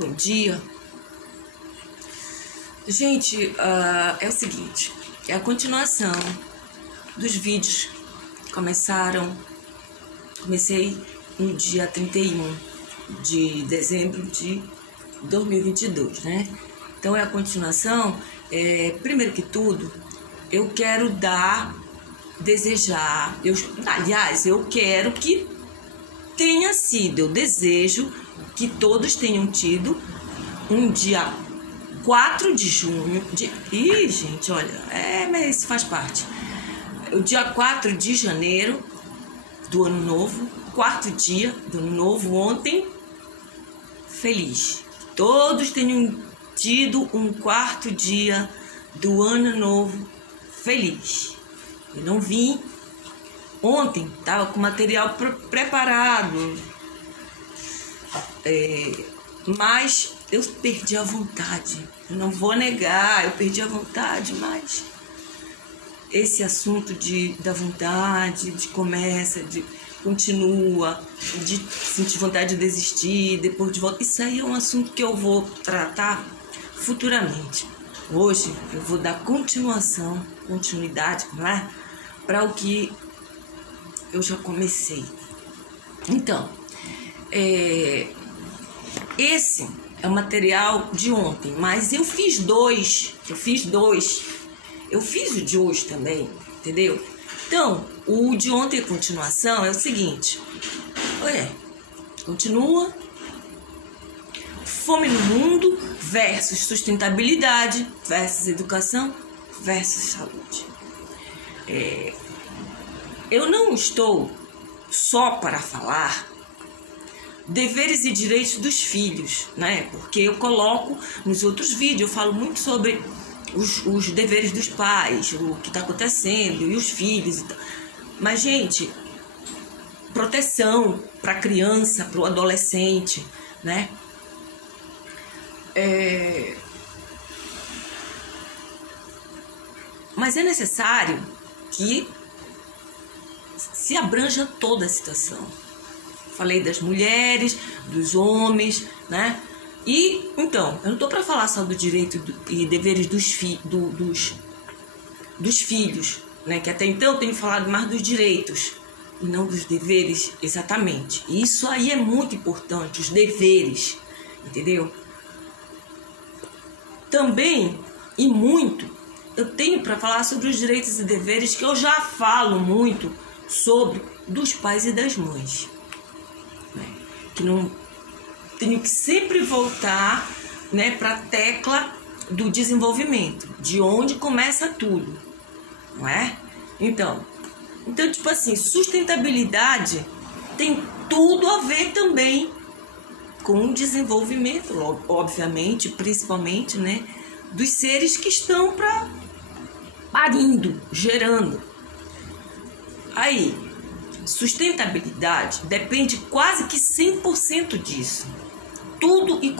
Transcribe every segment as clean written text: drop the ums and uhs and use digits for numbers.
Bom dia. Gente, é o seguinte, é a continuação dos vídeos que comecei no dia 31 de dezembro de 2022, né? Então é a continuação. Primeiro que tudo, eu quero desejar, eu quero que tenha sido, eu desejo que todos tenham tido um dia 4 de junho, gente, olha, mas isso faz parte. O dia 4 de janeiro do ano novo, quarto dia do ano novo, ontem, feliz. Todos tenham tido um quarto dia do ano novo feliz. Eu não vim ontem, estava com material preparado, mas eu perdi a vontade. Eu não vou negar, eu perdi a vontade, mas esse assunto da vontade, de começa, de continua, de sentir vontade de desistir, depois de volta, isso aí é um assunto que eu vou tratar futuramente. Hoje eu vou dar continuidade, não é? Para o que eu já comecei. Então, esse é o material de ontem, mas eu fiz dois. Eu fiz o de hoje também, entendeu? Então, o de ontem, a continuação, é o seguinte. Continua. Fome no mundo versus sustentabilidade versus educação versus saúde. Eu não estou só para falar deveres e direitos dos filhos, né? Porque eu coloco nos outros vídeos, eu falo muito sobre os deveres dos pais, o que está acontecendo, e os filhos e tal. Mas, gente, proteção para a criança, para o adolescente, né? Mas é necessário que se abranja toda a situação. Falei das mulheres, dos homens, né? E, então, eu não estou para falar só do direito e deveres dos filhos, né? Que até então eu tenho falado mais dos direitos e não dos deveres exatamente. E isso aí é muito importante, os deveres, entendeu? Também, e muito, eu tenho para falar sobre os direitos e deveres que eu já falo muito sobre dos pais e das mães. Que não tenho que sempre voltar, né, para a tecla do desenvolvimento, de onde começa tudo, não é? Então, tipo assim, sustentabilidade tem tudo a ver também com o desenvolvimento, obviamente, principalmente, né, dos seres que estão parindo, gerando. Aí, sustentabilidade depende quase que 100% disso. Toda e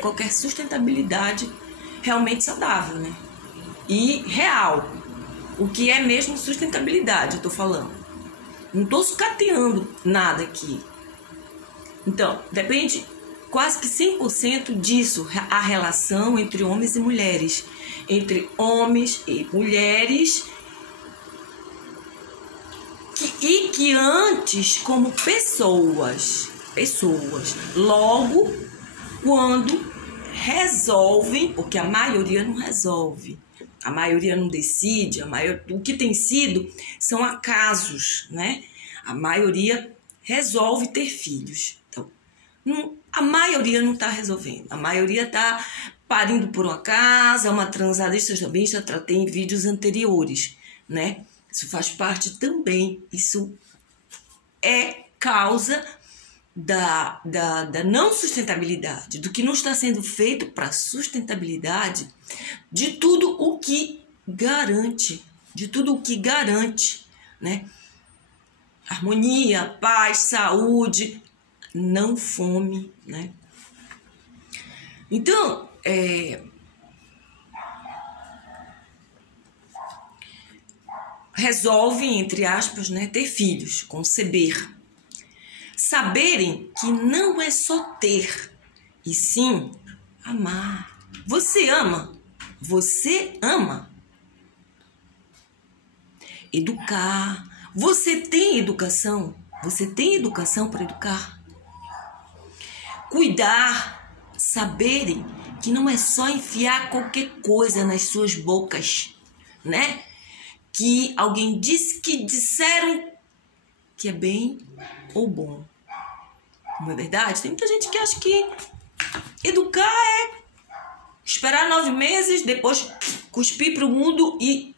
qualquer sustentabilidade realmente saudável, né? E real. O que é mesmo sustentabilidade, eu tô falando. Não tô sucateando nada aqui. Então, depende quase que 100% disso, a relação entre homens e mulheres. Entre homens e mulheres que antes como pessoas, logo quando resolvem, porque a maioria não resolve, a maioria não decide, o que tem sido são acasos, né? A maioria resolve ter filhos. Então, a maioria não está resolvendo, a maioria está parindo por uma casa, uma transada, isso eu também já tratei em vídeos anteriores, né? Isso faz parte também, isso é causa da não sustentabilidade, do que não está sendo feito para sustentabilidade de tudo o que garante, né? Harmonia, paz, saúde, não fome, né? Então, resolvem, entre aspas, né, ter filhos, conceber. Saberem que não é só ter, e sim amar. Você ama? Você ama? Educar. Você tem educação? Você tem educação para educar? Cuidar. Saberem que não é só enfiar qualquer coisa nas suas bocas, né? Que alguém disse que disseram que é bem ou bom. Não é verdade? Tem muita gente que acha que educar é esperar 9 meses, depois cuspir para o mundo e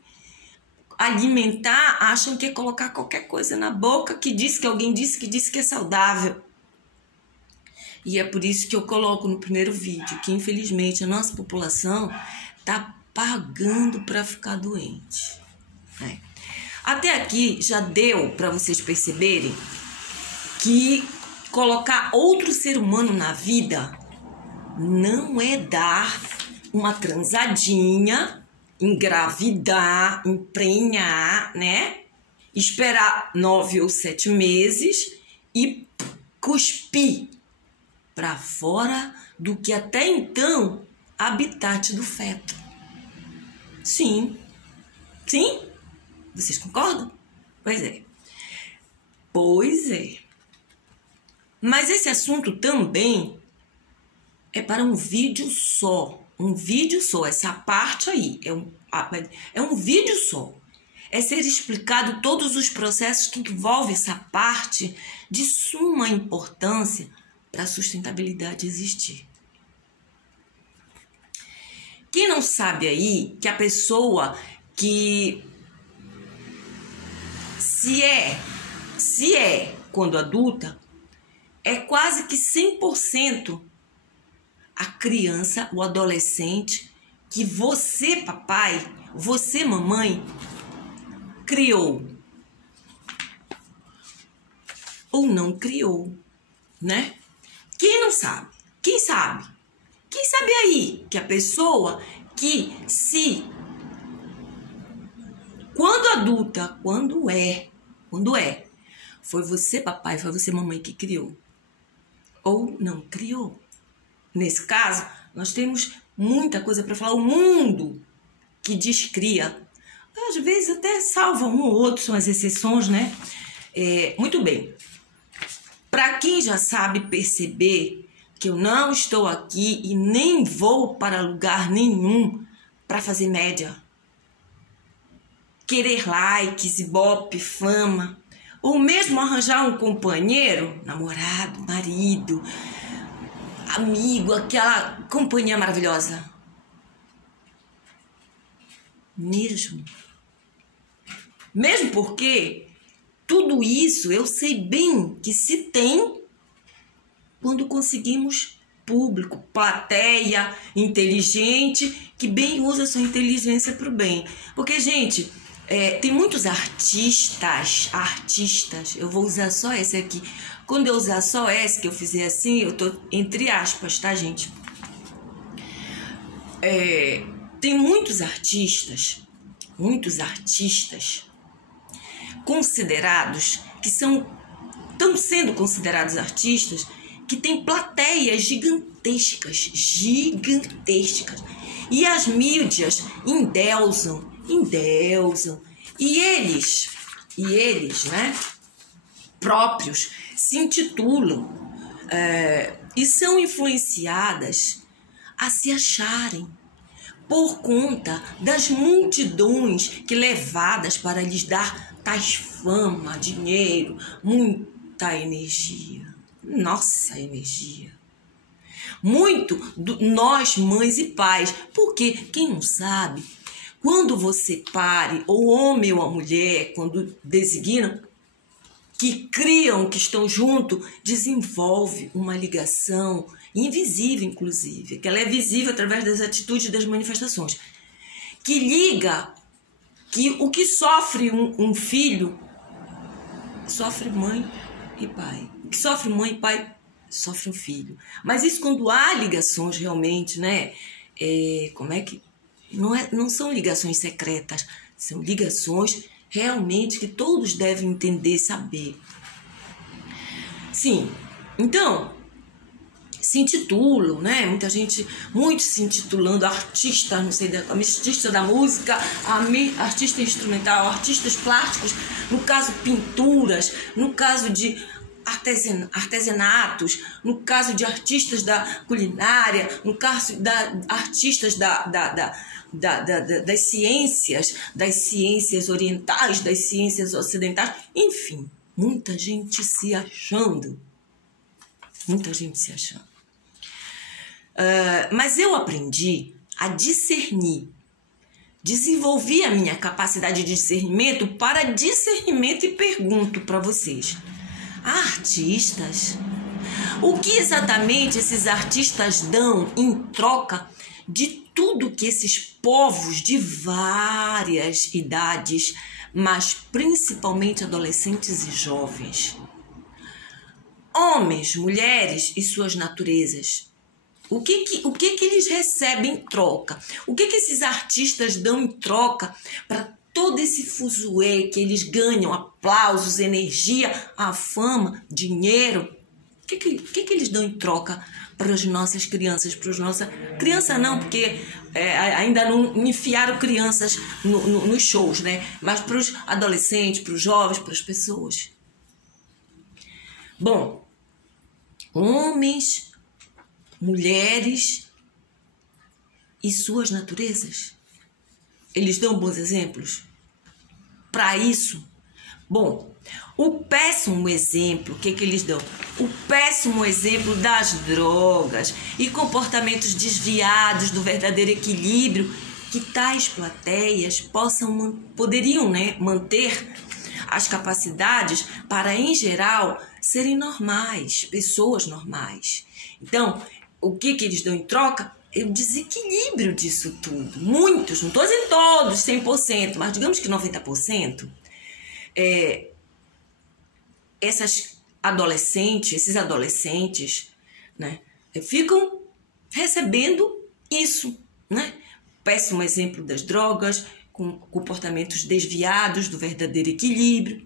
alimentar. Acham que é colocar qualquer coisa na boca que alguém disse que é saudável. E é por isso que eu coloco no primeiro vídeo que, infelizmente, a nossa população está pagando para ficar doente. Até aqui já deu para vocês perceberem que colocar outro ser humano na vida não é dar uma transadinha, engravidar, emprenhar, né? Esperar 9 ou 7 meses e cuspir para fora do que até então habitat do feto. Sim. Sim? Vocês concordam? Pois é. Pois é. Mas esse assunto também é para um vídeo só. Um vídeo só. Essa parte aí é um vídeo só. É ser explicado todos os processos que envolvem essa parte de suma importância para a sustentabilidade existir. Quem não sabe aí que a pessoa que se é quando adulta, é quase que 100% a criança, o adolescente que você, papai, você, mamãe, criou ou não criou, né? Quem não sabe? Quem sabe? Quem sabe aí que a pessoa que quando adulta, quando é, foi você, papai, foi você, mamãe, que criou ou não criou. Nesse caso, nós temos muita coisa para falar. O mundo que descria, às vezes até salva um ou outro, são as exceções, né? Muito bem. Para quem já sabe perceber que eu não estou aqui e nem vou para lugar nenhum para fazer média, querer likes, ibope, fama, ou mesmo arranjar um companheiro, namorado, marido, amigo, aquela companhia maravilhosa. Mesmo porque tudo isso eu sei bem que se tem quando conseguimos público, plateia inteligente, que bem usa sua inteligência para o bem. Porque, gente, tem muitos artistas, eu vou usar só esse aqui. Quando eu usar só esse, que eu fizer assim, eu tô entre aspas, tá, gente? Tem muitos artistas considerados, que estão sendo considerados artistas, que tem plateias gigantescas. E as mídias endeusam. E eles, né, próprios, se intitulam e são influenciadas a se acharem por conta das multidões que levadas para lhes dar tais fama, dinheiro, muita energia. Nossa, energia. Muito nós, mães e pais. Porque, quem não sabe, quando você pare, ou homem ou a mulher, quando designam, que criam, que estão junto, desenvolve uma ligação invisível, inclusive, que ela é visível através das atitudes e das manifestações, que liga que o que sofre um filho, sofre mãe e pai. O que sofre mãe e pai, sofre um filho. Mas isso quando há ligações realmente, né? Não são ligações secretas, são ligações realmente que todos devem entender, saber. Sim, então, se intitulam, né? Muita gente muito se intitulando artista, não sei, artista da música, artista instrumental, artistas plásticos, no caso pinturas, no caso de artesanatos, no caso de artistas da culinária, no caso da artistas das ciências orientais, das ciências ocidentais, enfim, muita gente se achando. Muita gente se achando. Mas eu aprendi a discernir, desenvolvi a minha capacidade de discernimento para discernimento e pergunto para vocês: artistas? O que exatamente esses artistas dão em troca de tudo que esses povos de várias idades, mas principalmente adolescentes e jovens, homens, mulheres e suas naturezas, o que eles recebem em troca? O que esses artistas dão em troca para todo esse fuzuê que eles ganham, aplausos, energia, a fama, dinheiro? O que eles dão em troca para as nossas crianças? Criança não, porque ainda não enfiaram crianças nos shows, né? Mas para os adolescentes, para os jovens, para as pessoas. Bom, homens, mulheres e suas naturezas. Eles dão bons exemplos? Para isso, bom, o péssimo exemplo, o que eles dão? O péssimo exemplo das drogas e comportamentos desviados do verdadeiro equilíbrio que tais plateias poderiam, né, manter as capacidades para, em geral, serem normais, pessoas normais. Então, o que eles dão em troca? O desequilíbrio disso tudo. Muitos, não estou dizendo todos, 100%, mas digamos que 90%, esses adolescentes, né, ficam recebendo isso, né? Péssimo exemplo das drogas, com comportamentos desviados do verdadeiro equilíbrio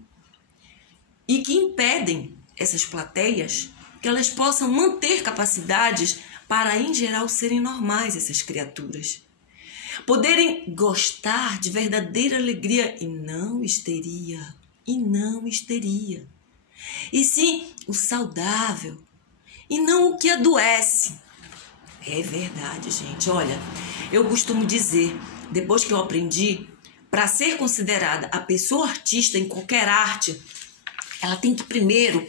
e que impedem essas plateias que elas possam manter capacidades para, em geral, serem normais, essas criaturas. Poderem gostar de verdadeira alegria e não histeria. E sim o saudável e não o que adoece. É verdade, gente. Olha, eu costumo dizer, depois que eu aprendi, para ser considerada a pessoa artista em qualquer arte, ela tem que primeiro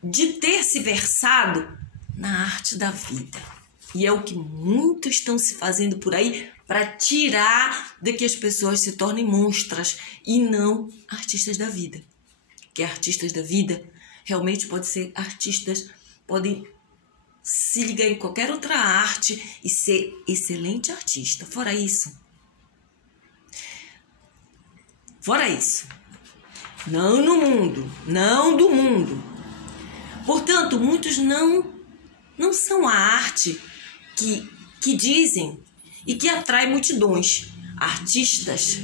de ter se versado na arte da vida. E é o que muitos estão se fazendo por aí para tirar de que as pessoas se tornem monstras e não artistas da vida. Que artistas da vida realmente podem ser artistas, podem se ligar em qualquer outra arte e ser excelente artista. Fora isso, não no mundo, não do mundo. Portanto, muitos não são a arte que dizem e que atrai multidões. Artistas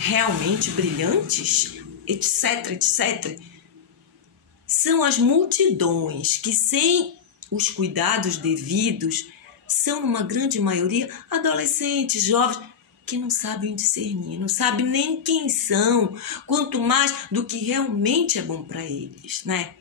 realmente brilhantes, etc. São as multidões que, sem os cuidados devidos, são, numa grande maioria, adolescentes, jovens, que não sabem discernir, não sabem nem quem são, quanto mais do que realmente é bom para eles, né?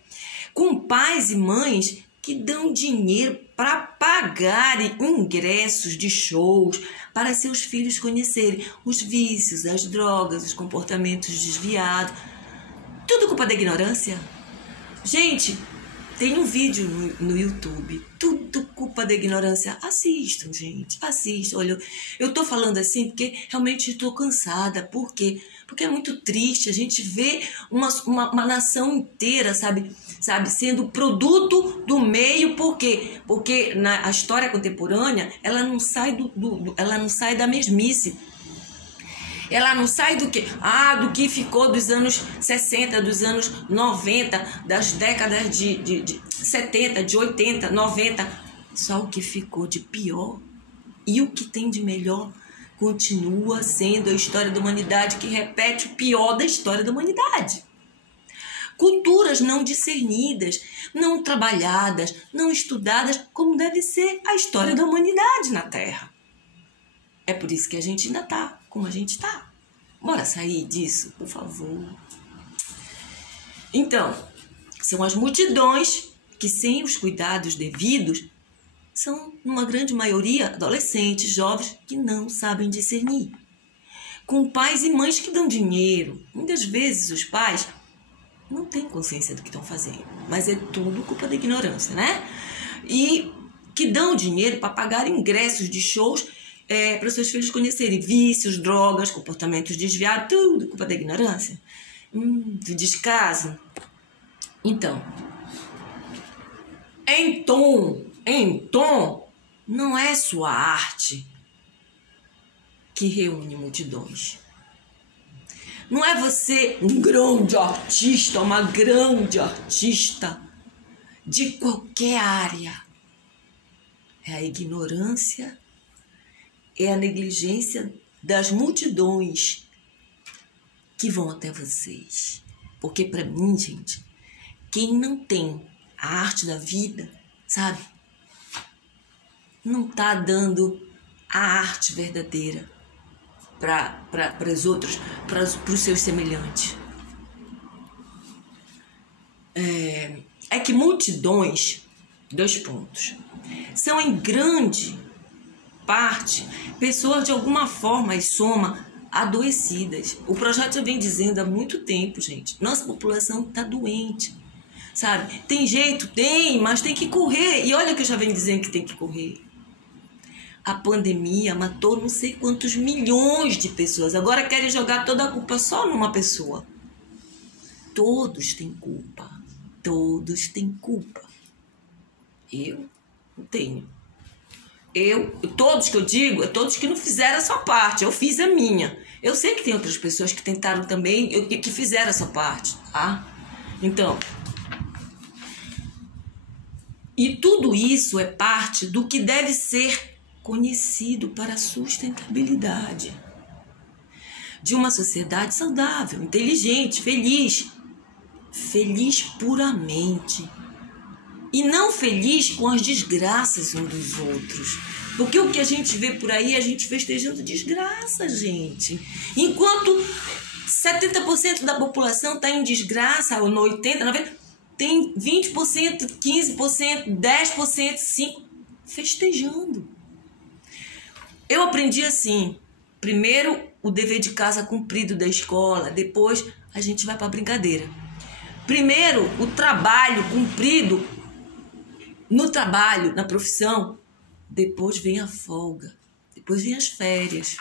Com pais e mães que dão dinheiro para pagarem ingressos de shows para seus filhos conhecerem os vícios, as drogas, os comportamentos desviados. Tudo culpa da ignorância. Gente, tem um vídeo no YouTube, tudo culpa da ignorância. Assistam, gente, assistam. Olha, eu tô falando assim porque realmente estou cansada. Por quê? Porque é muito triste a gente ver uma nação inteira, sabe, sendo produto do meio. Por quê? Porque a história contemporânea, ela não sai ela não sai da mesmice. Ela não sai do quê? Do que ficou dos anos 60, dos anos 90, das décadas de 70, de 80, 90. Só o que ficou de pior e o que tem de melhor continua sendo a história da humanidade, que repete o pior da história da humanidade. culturas não discernidas, não trabalhadas, não estudadas, como deve ser a história da humanidade na Terra. É por isso que a gente ainda está como a gente está. Bora sair disso, por favor. Então, são as multidões que, sem os cuidados devidos, são, numa grande maioria, adolescentes, jovens que não sabem discernir. Com pais e mães que dão dinheiro. Muitas vezes os pais não têm consciência do que estão fazendo, mas é tudo culpa da ignorância, né? E que dão dinheiro para pagar ingressos de shows para os seus filhos conhecerem vícios, drogas, comportamentos desviados, tudo culpa da ignorância, do descaso. Então, em tom, não é sua arte que reúne multidões. Não é você um grande artista, uma grande artista de qualquer área. É a ignorância, é a negligência das multidões que vão até vocês. Porque para mim, gente, quem não tem a arte da vida, sabe? Não tá dando a arte verdadeira para os outros, para os seus semelhantes. É que multidões, 2 pontos, são em grande parte pessoas de alguma forma, em soma, adoecidas. O projeto já vem dizendo há muito tempo, gente, nossa população está doente, sabe? Tem jeito? Tem, mas tem que correr. E olha que eu já venho dizendo que tem que correr. A pandemia matou não sei quantos milhões de pessoas. Agora querem jogar toda a culpa só numa pessoa. Todos têm culpa. Todos têm culpa. Eu não tenho. Todos que eu digo, todos que não fizeram a sua parte. Eu fiz a minha. Eu sei que tem outras pessoas que tentaram também, que fizeram a sua parte, tá? Então, e tudo isso é parte do que deve ser conhecido para a sustentabilidade de uma sociedade saudável, inteligente, feliz puramente e não feliz com as desgraças uns dos outros, porque o que a gente vê por aí, a gente festejando desgraça, gente, enquanto 70% da população está em desgraça, ou no 80%, 90%, tem 20%, 15%, 10%, 5% festejando. Eu aprendi assim, primeiro o dever de casa cumprido da escola, depois a gente vai para a brincadeira. Primeiro o trabalho cumprido no trabalho, na profissão, depois vem a folga, depois vem as férias,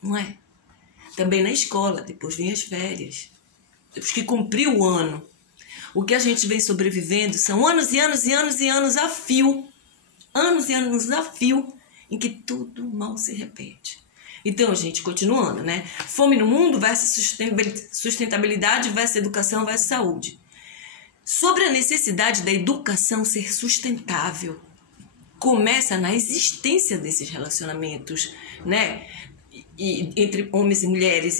não é? Também na escola, depois vem as férias, depois que cumpriu o ano. O que a gente vem sobrevivendo são anos e anos e anos e anos a fio, em que tudo mal se repete. Então, gente, continuando, né? Fome no mundo versus sustentabilidade versus educação versus saúde. Sobre a necessidade da educação ser sustentável, começa na existência desses relacionamentos, né? Entre homens e mulheres,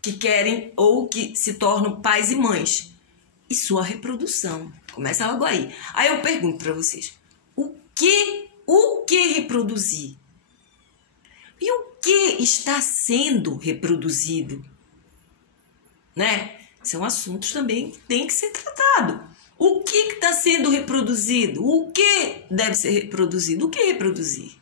que querem ou que se tornam pais e mães. E sua reprodução. Começa logo aí. Aí eu pergunto para vocês, o que reproduzir? E o que está sendo reproduzido? Né? São assuntos também que têm que ser tratados. O que está sendo reproduzido? O que deve ser reproduzido? O que reproduzir?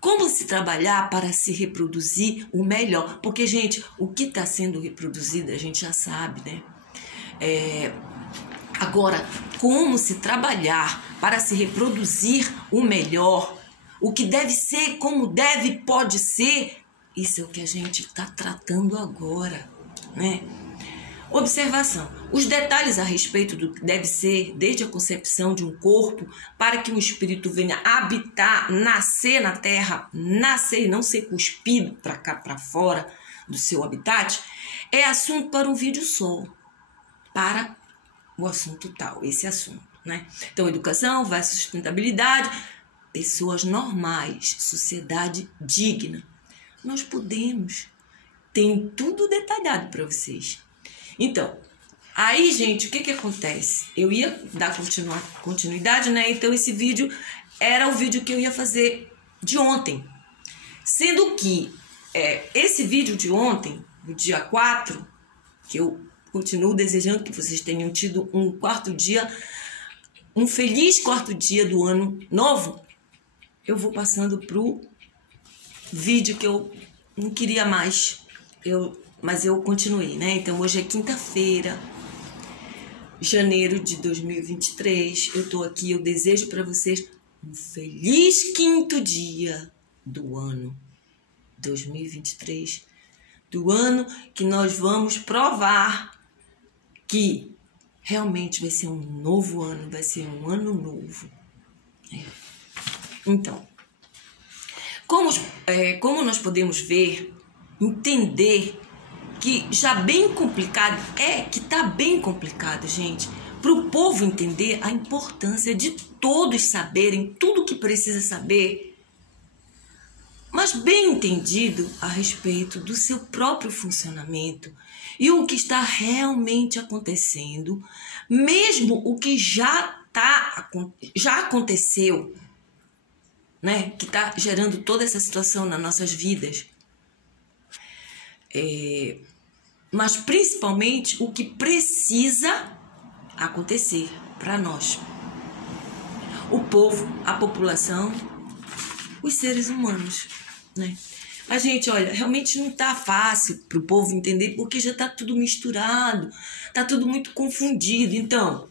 Como se trabalhar para se reproduzir o melhor? Porque, gente, o que está sendo reproduzido a gente já sabe, né? Agora, como se trabalhar para se reproduzir o melhor? O que deve ser, como deve, pode ser, isso é o que a gente está tratando agora, né? Observação. Os detalhes a respeito do que deve ser, desde a concepção de um corpo, para que um espírito venha habitar, nascer na terra, nascer e não ser cuspido para cá, para fora do seu habitat, é assunto para um vídeo só, para o assunto tal, esse assunto, né? Então, educação versus sustentabilidade, pessoas normais, sociedade digna. Nós podemos, tem tudo detalhado para vocês. Então, Aí, gente, o que acontece? Eu ia dar continuidade, né? Então, esse vídeo era o vídeo que eu ia fazer de ontem. Sendo que esse vídeo de ontem, do dia 4, que eu continuo desejando que vocês tenham tido um feliz quarto dia do ano novo, eu vou passando pro vídeo que eu não queria mais, mas eu continuei, né? Então, hoje é quinta-feira, janeiro de 2023. Eu tô aqui, eu desejo para vocês um feliz quinto dia do ano 2023, do ano que nós vamos provar que realmente vai ser um novo ano, vai ser um ano novo. Então, como nós podemos ver, entender que já bem complicado, que tá bem complicado, gente, para o povo entender a importância de todos saberem tudo o que precisa saber, mas bem entendido a respeito do seu próprio funcionamento e o que está realmente acontecendo, mesmo o que já aconteceu, né, que está gerando toda essa situação nas nossas vidas. Mas principalmente o que precisa acontecer para nós. O povo, a população, os seres humanos, né? A gente, olha, realmente não tá fácil pro povo entender, porque já tá tudo misturado, tá tudo muito confundido. Então,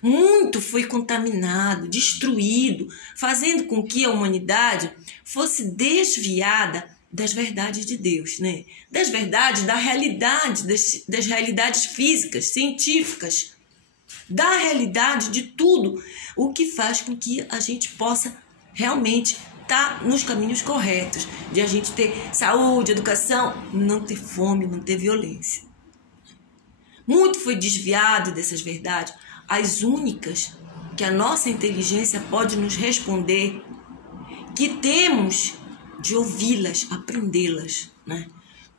muito foi contaminado, destruído, fazendo com que a humanidade fosse desviada das verdades de Deus, né? Das verdades, da realidade, das realidades físicas, científicas, da realidade de tudo, o que faz com que a gente possa realmente estar nos caminhos corretos, de a gente ter saúde, educação, não ter fome, não ter violência. Muito foi desviado dessas verdades, as únicas que a nossa inteligência pode nos responder, que temos de ouvi-las, aprendê-las, né?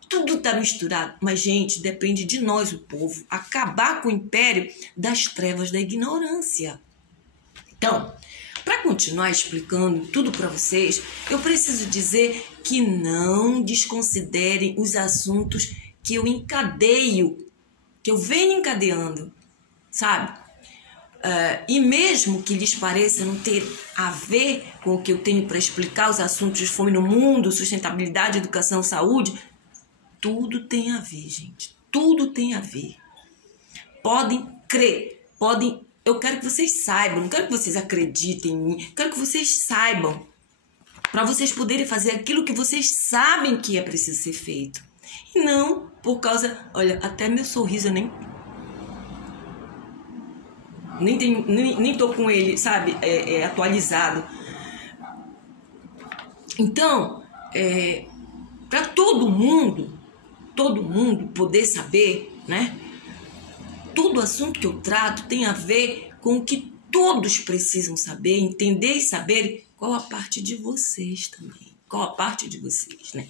Tudo está misturado, mas, gente, depende de nós, o povo, acabar com o império das trevas da ignorância. Então, para continuar explicando tudo para vocês, eu preciso dizer que não desconsiderem os assuntos que eu encadeio, que eu venho encadeando, sabe? E mesmo que lhes pareça não ter a ver com o que eu tenho para explicar, os assuntos de fome no mundo, sustentabilidade, educação, saúde, tudo tem a ver, gente. Tudo tem a ver. Podem crer, eu quero que vocês saibam, não quero que vocês acreditem em mim, quero que vocês saibam, para vocês poderem fazer aquilo que vocês sabem que é preciso ser feito. E não por causa, olha, até meu sorriso eu nem tô com ele, sabe, atualizado. Então, para todo mundo poder saber, né? Todo assunto que eu trato tem a ver com o que todos precisam saber, entender e saber qual a parte de vocês também. Qual a parte de vocês, né?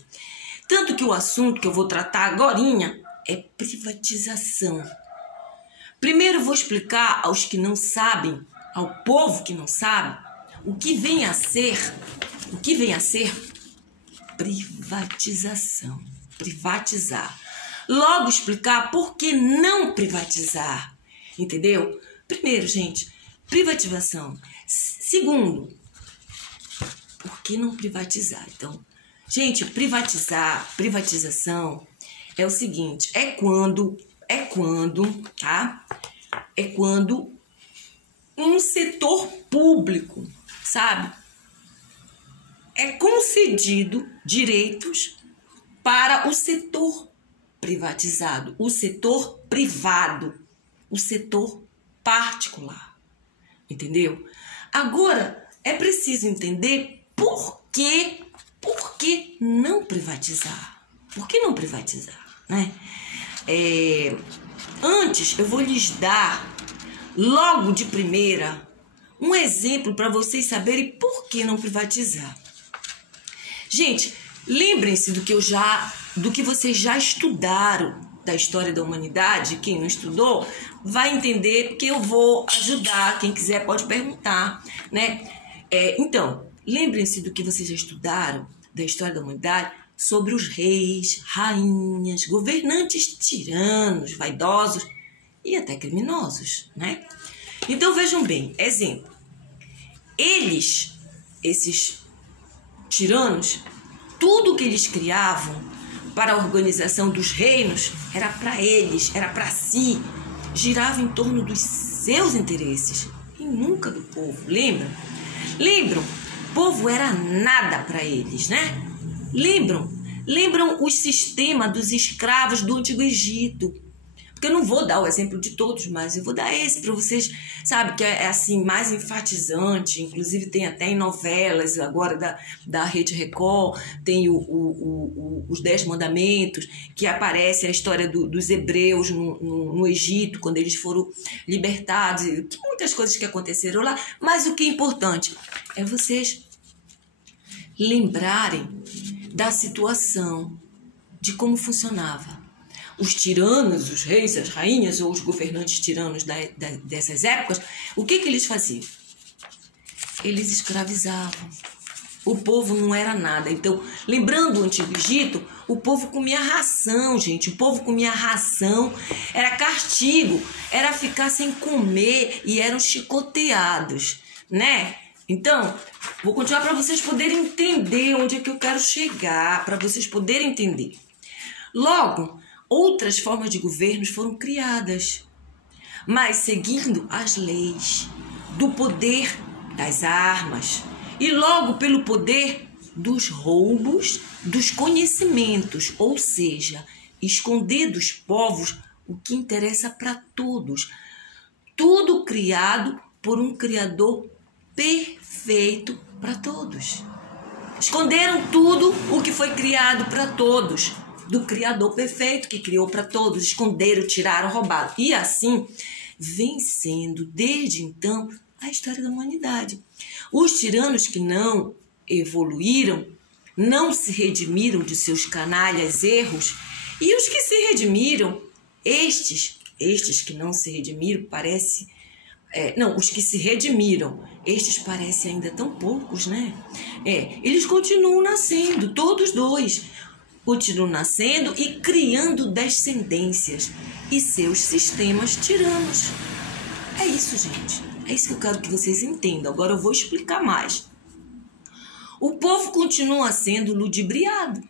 Tanto que o assunto que eu vou tratar agorinha é privatização. Primeiro vou explicar aos que não sabem, ao povo que não sabe, o que vem a ser privatização. Privatizar. Logo explicar por que não privatizar, entendeu? Primeiro, gente, privatização. Segundo, por que não privatizar? Então, gente, privatização é o seguinte, é quando um setor público, sabe, é concedido direitos para o setor privatizado, o setor privado, o setor particular, entendeu? Agora, é preciso entender por que não privatizar. Por que não privatizar, né? Antes, eu vou lhes dar, logo de primeira, um exemplo para vocês saberem por que não privatizar. Gente, lembrem-se do que vocês já estudaram, da história da humanidade, quem não estudou, vai entender, porque eu vou ajudar. Quem quiser pode perguntar, né? Então, lembrem-se do que vocês já estudaram da história da humanidade sobre os reis, rainhas, governantes tiranos, vaidosos e até criminosos, né? Então, vejam bem, exemplo. Esses tiranos, tudo que eles criavam para a organização dos reinos era para eles, era para si, girava em torno dos seus interesses e nunca do povo. Lembram? O povo era nada para eles, né? Lembram o sistema dos escravos do Antigo Egito? Porque eu não vou dar o exemplo de todos, mas eu vou dar esse para vocês, sabe, que é assim, mais enfatizante. Inclusive tem até em novelas agora da Rede Record, tem os 10 Mandamentos, que aparece a história dos hebreus no Egito, quando eles foram libertados, muitas coisas que aconteceram lá. Mas o que é importante é vocês lembrarem da situação, de como funcionava. Os tiranos, os reis, as rainhas ou os governantes tiranos dessas épocas, o que eles faziam? Eles escravizavam. O povo não era nada. Então, lembrando o Antigo Egito, o povo comia ração, gente. O povo comia ração, era castigo, era ficar sem comer e eram chicoteados, né? Então, vou continuar para vocês poderem entender onde é que eu quero chegar, para vocês poderem entender. Logo, outras formas de governos foram criadas, mas seguindo as leis do poder das armas e logo pelo poder dos roubos dos conhecimentos, ou seja, esconder dos povos o que interessa para todos. Tudo criado por um Criador perfeito para todos. Esconderam tudo o que foi criado para todos, do Criador perfeito que criou para todos. Esconderam, tiraram, roubaram. E assim vem sendo, desde então, a história da humanidade. Os tiranos que não evoluíram, não se redimiram de seus canalhas erros, e os que se redimiram, estes que não se redimiram, os que se redimiram, estes parecem ainda tão poucos, né? Eles continuam nascendo, todos dois, continuam nascendo e criando descendências e seus sistemas tiranos. É isso, gente. É isso que eu quero que vocês entendam. Agora eu vou explicar mais. O povo continua sendo ludibriado.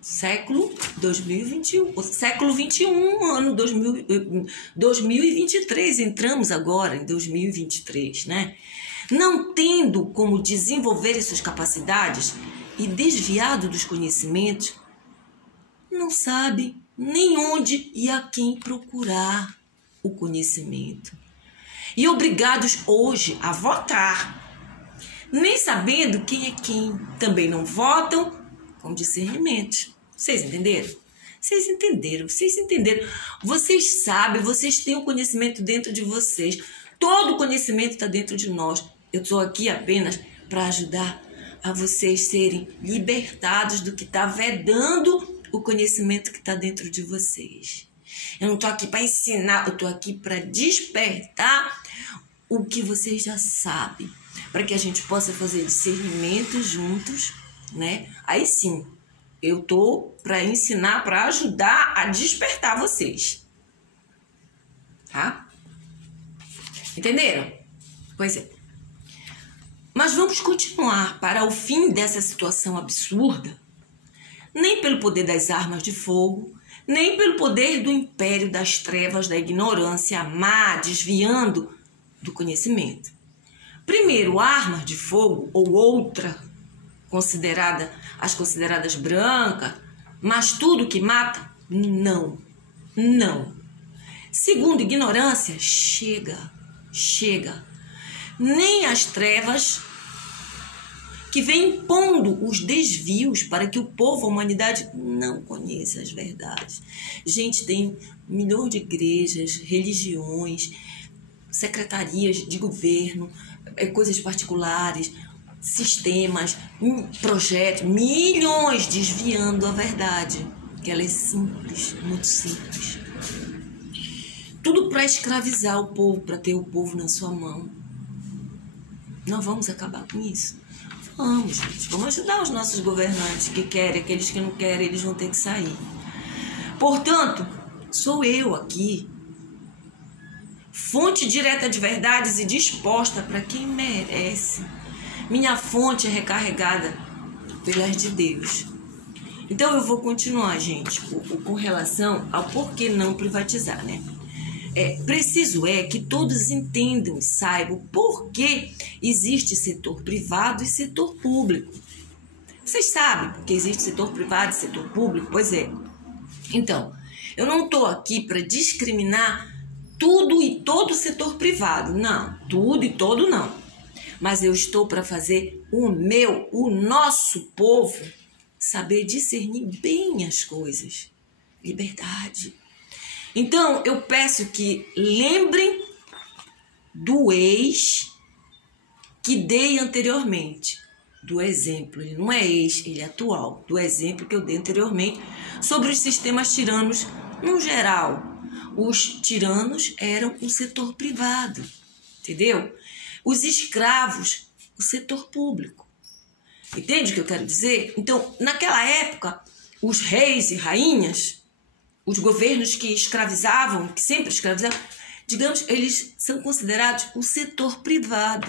Século 2021, século 21, ano 2023, entramos agora em 2023, né? Não tendo como desenvolver suas capacidades e desviado dos conhecimentos, não sabe nem onde e a quem procurar o conhecimento. E obrigados hoje a votar, nem sabendo quem é quem, também não votam com discernimento. Vocês entenderam? Vocês entenderam. Vocês sabem, vocês têm o conhecimento dentro de vocês. Todo o conhecimento está dentro de nós. Eu estou aqui apenas para ajudar a vocês serem libertados do que está vedando o conhecimento que está dentro de vocês. Eu não estou aqui para ensinar, eu estou aqui para despertar o que vocês já sabem, para que a gente possa fazer discernimento juntos, né? Aí sim, eu estou para ensinar, para ajudar a despertar vocês. Tá? Entenderam? Pois é. Mas vamos continuar para o fim dessa situação absurda. Nem pelo poder das armas de fogo, nem pelo poder do império das trevas, da ignorância má, desviando do conhecimento. Primeiro, armas de fogo ou outra, as consideradas brancas, mas tudo que mata, não. Segundo, ignorância, chega. Nem as trevas que vem impondo os desvios para que o povo, a humanidade, não conheça as verdades. Gente, tem milhões de igrejas, religiões, secretarias de governo, coisas particulares, sistemas, projetos, milhões desviando a verdade. que ela é simples, muito simples. Tudo para escravizar o povo, para ter o povo na sua mão. Nós vamos acabar com isso. Vamos, gente. Vamos ajudar os nossos governantes que querem, aqueles que não querem, eles vão ter que sair. Portanto, sou eu aqui, fonte direta de verdades e disposta para quem merece. Minha fonte é recarregada pelas de Deus. Então eu vou continuar, gente, com relação ao porquê não privatizar, né? Preciso que todos entendam e saibam por que existe setor privado e setor público. Vocês sabem que existe setor privado e setor público? Pois é. Então, eu não estou aqui para discriminar tudo e todo o setor privado. Não, tudo e todo não. Mas eu estou para fazer o nosso povo saber discernir bem as coisas. Liberdade. Então, eu peço que lembrem do ex que dei anteriormente. Do exemplo, ele não é ex, ele é atual. Do exemplo que eu dei anteriormente sobre os sistemas tiranos no geral. Os tiranos eram o setor privado, entendeu? Os escravos, o setor público. Entende o que eu quero dizer? Então, naquela época, os reis e rainhas, os governos que escravizavam, que sempre escravizavam, digamos, eles são considerados o setor privado,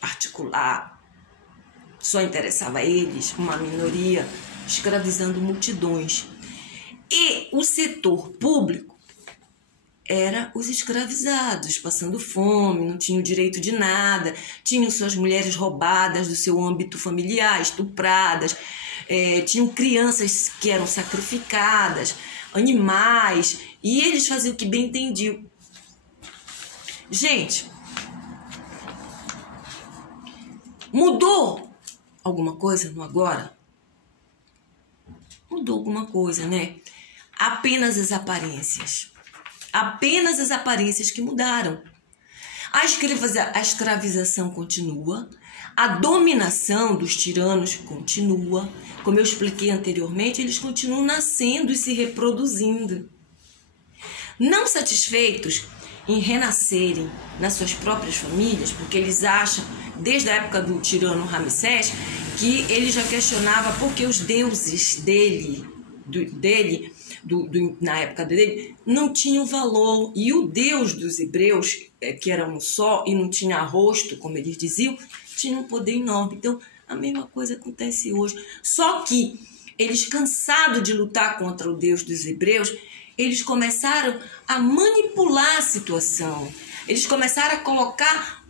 particular. Só interessava a eles, uma minoria, escravizando multidões. E o setor público era os escravizados, passando fome, não tinham direito de nada, tinham suas mulheres roubadas do seu âmbito familiar, estupradas, tinham crianças que eram sacrificadas, animais, e eles faziam o que bem entendiam. Gente, mudou alguma coisa no agora? Mudou alguma coisa, né? Apenas as aparências. Apenas as aparências que mudaram. A escravização continua, a dominação dos tiranos continua. Como eu expliquei anteriormente, eles continuam nascendo e se reproduzindo. Não satisfeitos em renascerem nas suas próprias famílias, porque eles acham, desde a época do tirano Ramsés, que ele já questionava por que os deuses dele, na época dele, não tinham valor. E o Deus dos hebreus, que era um só e não tinha rosto, como eles diziam, tinha um poder enorme. Então, a mesma coisa acontece hoje. Só que eles, cansados de lutar contra o Deus dos hebreus, eles começaram a manipular a situação. Eles começaram a colocar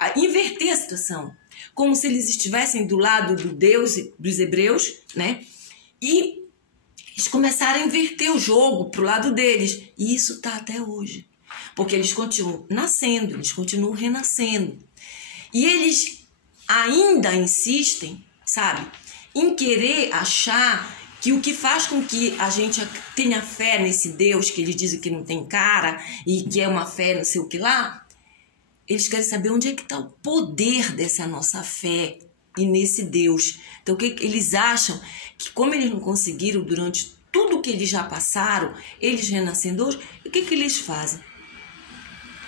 a inverter a situação, como se eles estivessem do lado do Deus dos hebreus, né? E eles começaram a inverter o jogo para o lado deles. E isso está até hoje. Porque eles continuam nascendo, eles continuam renascendo. E eles ainda insistem, sabe, em querer achar que o que faz com que a gente tenha fé nesse Deus, que eles dizem que não tem cara e que é uma fé não sei o que lá, eles querem saber onde é que está o poder dessa nossa fé e nesse Deus. Então, o que eles acham? Que como eles não conseguiram durante tudo que eles já passaram, eles renascendo hoje, o que eles fazem?